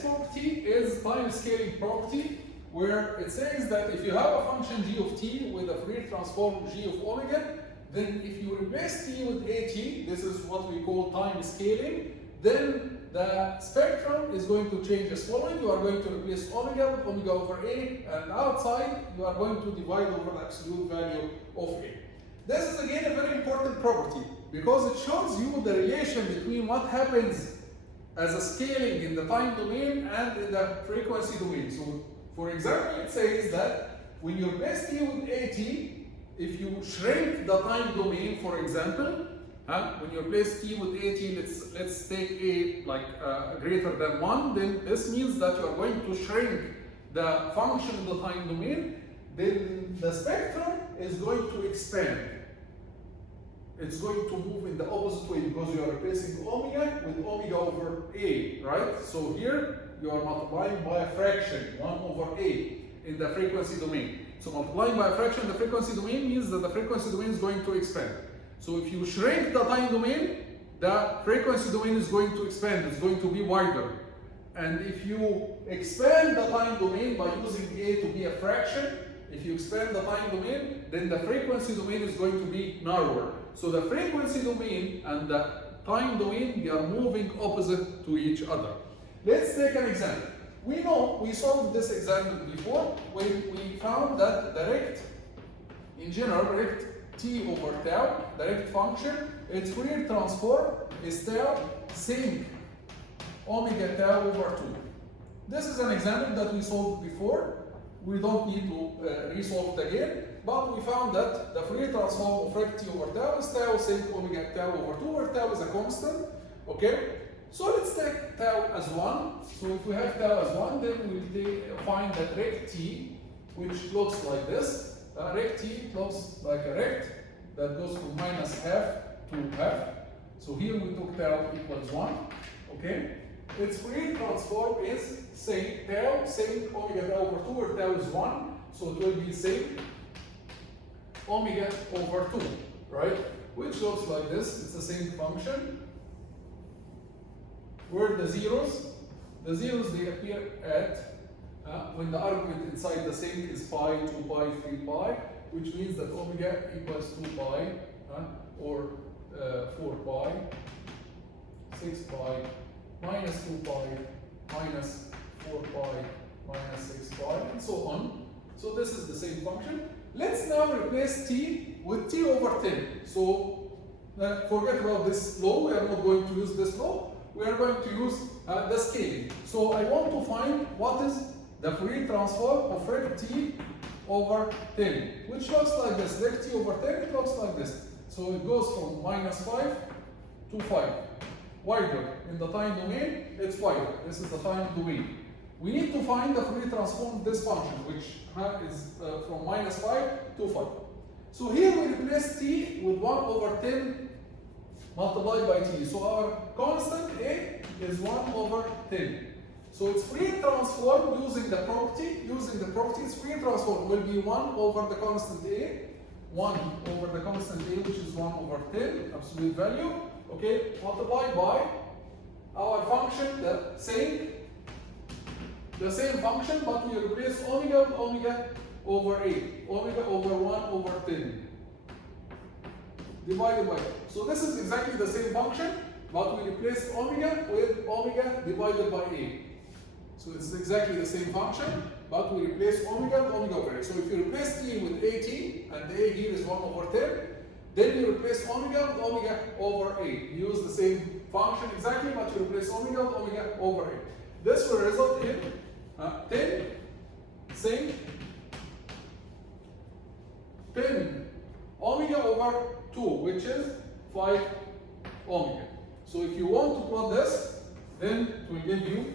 next property is time scaling property, where it says that if you have a function g of t with a Fourier transform g of omega, then if you replace t with at, this is what we call time scaling, then the spectrum is going to change as following. You are going to replace omega with omega over a, and outside you are going to divide over the absolute value of a. This is again a very important property because it shows you the relation between what happens as a scaling in the time domain and in the frequency domain. So, for example, it says that when you replace t with at, if you shrink the time domain, for example, when you replace t with at, let's take a like greater than 1, then this means that you are going to shrink the function in the time domain, then the spectrum is going to expand. It's going to move in the opposite way because you are replacing omega with omega over a, right? So here you are multiplying by a fraction, 1 over a in the frequency domain. So multiplying by a fraction in the frequency domain means that the frequency domain is going to expand. So if you shrink the time domain, the frequency domain is going to expand, it's going to be wider. And if you expand the time domain by using a to be a fraction, if you expand the time domain, then the frequency domain is going to be narrower. So the frequency domain and the time domain, they are moving opposite to each other. Let's take an example. We know we solved this example before when we found that the rect, in general, rect t over tau, the rect function, its Fourier transform is tau sinc omega tau over 2. This is an example that we solved before. We don't need to resolve it again, but we found that the Fourier transform of rect t over tau is tau sinc omega tau over 2, where tau is a constant. Okay? So let's take tau as 1. So if we have tau as 1, then we'll find that rect t, which looks like this. Rect t looks like a rect that goes from minus half to half. So here we took tau equals 1. Okay? Its Fourier transform is sinc tau sinc omega tau over 2, where tau is 1. So it will be sinc omega over 2, right? Which looks like this. It's the same function. Where the zeros they appear at when the argument inside the sinc is pi, 2 pi, 3 pi, which means that omega equals 2 pi or 4 pi, 6 pi, minus 2 pi, minus 4 pi, minus 6 pi, and so on. So this is the same function. Let's now replace t with t over 10. So forget about this law. We are not going to use this law. We are going to use the scaling. So I want to find what is the Fourier transform of rect t over 10, which looks like this. Rect t over 10, it looks like this. So it goes from minus 5 to 5. Wider. In the time domain, it's wider. This is the time domain. We need to find the Fourier transform of this function, which is from minus 5 to 5. So here we replace t with 1 over 10 multiplied by t. So our constant a is 1 over 10. So its Fourier transform using the property, its Fourier transform will be 1 over the constant a, 1 over the constant a, which is 1 over 10, absolute value, okay, multiplied by our function, the same function, but we replace omega with omega over a, omega over 1 over 10. Divided by. So this is exactly the same function, but we replace omega with omega divided by a. So it's exactly the same function, but we replace omega with omega over a. So if you replace t with at, and the a here is 1 over 10, then you replace omega with omega over a. You use the same function exactly, but you replace omega with omega over a. This will result in 10 sinc 10 omega over 2, which is 5 omega. So if you want to plot this, then it will give you,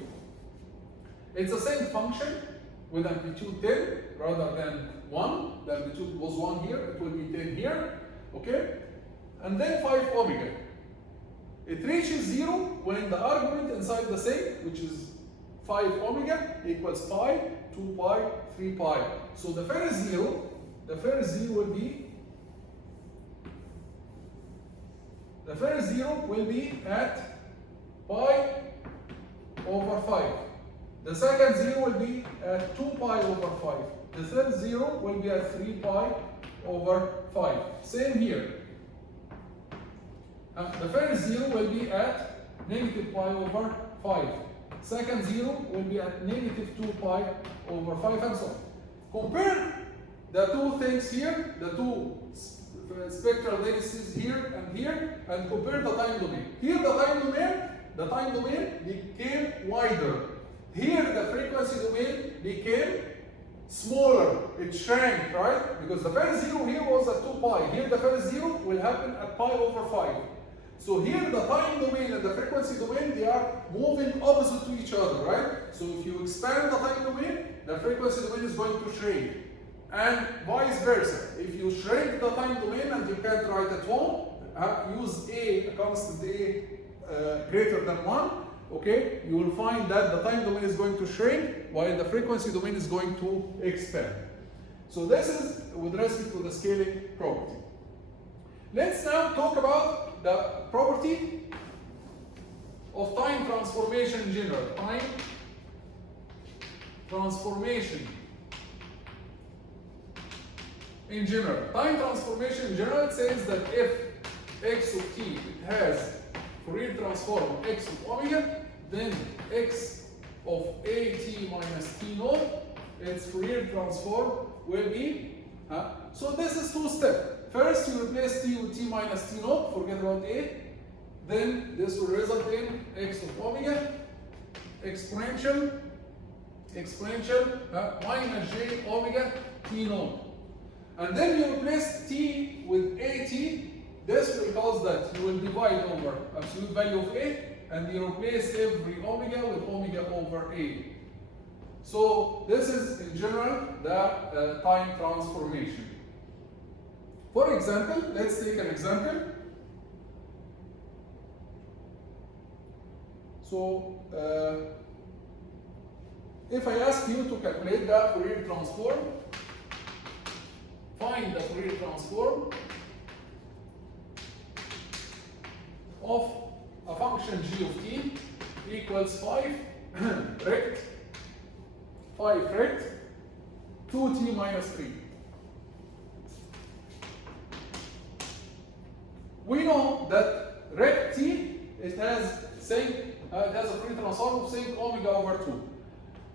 it's the same function with amplitude 10 rather than 1. The amplitude was 1 here, it will be 10 here, okay? And then 5 omega. It reaches 0 when the argument inside the sinc, which is 5 omega, equals pi, 2 pi, 3 pi. So the first zero will be, at pi over 5. The second 0 will be at 2 pi over 5. The third 0 will be at 3 pi over 5. Same here. The first 0 will be at negative pi over 5. Second 0 will be at negative 2 pi over 5 and so on. Compare the two things here, the two spectral lenses here, and compare the time domain. Here the time domain became wider. Here the frequency domain became smaller. It shrank, right? Because the first 0 here was at 2 pi. Here the first 0 will happen at pi over 5. So here the time domain and the frequency domain, they are moving opposite to each other, right? So if you expand the time domain, the frequency domain is going to shrink. And vice versa. If you shrink the time domain and you can't write at home, use a constant a greater than 1, okay, you will find that the time domain is going to shrink while the frequency domain is going to expand. So this is with respect to the scaling property. Let's now talk about the property of time transformation in general. Time transformation in general. Time transformation in general says that if x of t it has Fourier transform of x of omega, then x of at minus t naught, its Fourier transform will be. So this is two steps. First, you replace t with t minus t naught, forget about a. Then this will result in x of omega exponential minus j omega t naught. And then you replace t with at. This will cause that you will divide over absolute value of a, and you replace every omega with omega over a. So this is in general the time transformation. For example, let's take an example. So if I ask you to calculate the Fourier transform, find the Fourier transform of a function g of t equals 5 rect 2t minus 3. We know that rect t, it has a Fourier transform of sine omega over 2.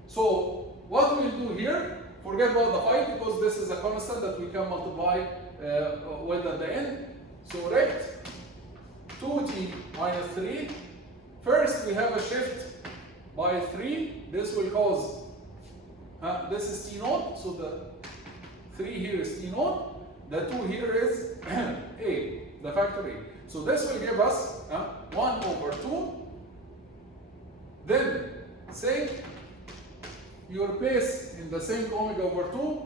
So what we'll do here, forget about the 5 because this is a constant that we can multiply with at the end. So rect 2t minus 3. First we have a shift by 3. This will cause, this is t naught, so the 3 here is t naught. The 2 here is a, the factor a. So this will give us 1 over 2. Then say you replace in the sine omega over 2.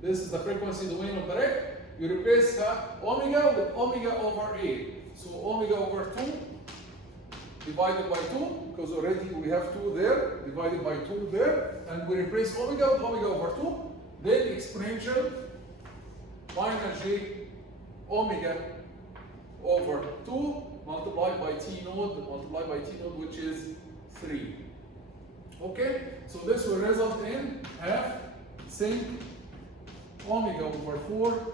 This is the frequency domain of the rect. You replace omega with omega over a. So omega over 2 divided by 2, because already we have 2 there, divided by 2 there, and we replace omega with omega over 2, then exponential minus j omega over 2 multiplied by t naught, which is 3. Okay, so this will result in half sin omega over 4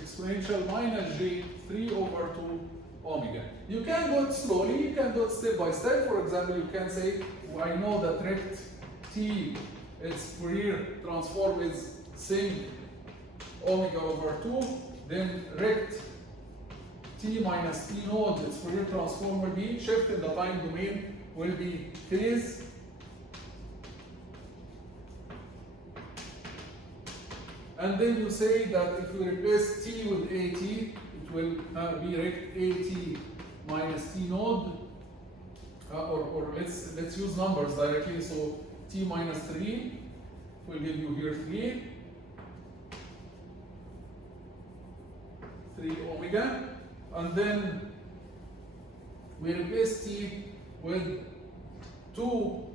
exponential minus j 3 over 2 omega. You can do it slowly, you can do it step by step. For example, you can say, well, I know that rect t, its Fourier transform is sin omega over 2, then rect t minus t naught, its Fourier transform will be, shift in the time domain will be phase. And then you say that if you replace t with at, it will be rect at minus t naught, or let's use numbers directly. So t minus 3 will give you here 3 omega, and then we replace t with 2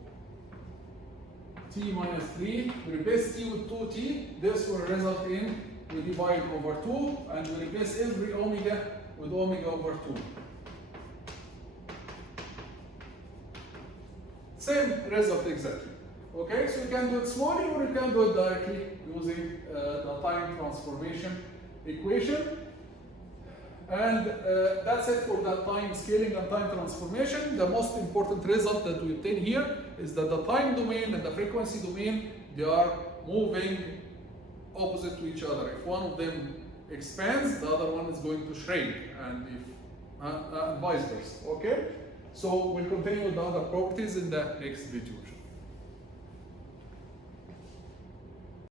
t minus 3, we replace t with 2t, this will result in, we divide over 2, and we replace every omega with omega over 2. Same result exactly. Okay, so you can do it slowly or you can do it directly using the time transformation equation. And that's it for that time scaling and time transformation. The most important result that we obtain here is that the time domain and the frequency domain, they are moving opposite to each other. If one of them expands, the other one is going to shrink, and if vice versa. Okay, so we'll continue with the other properties in the next video.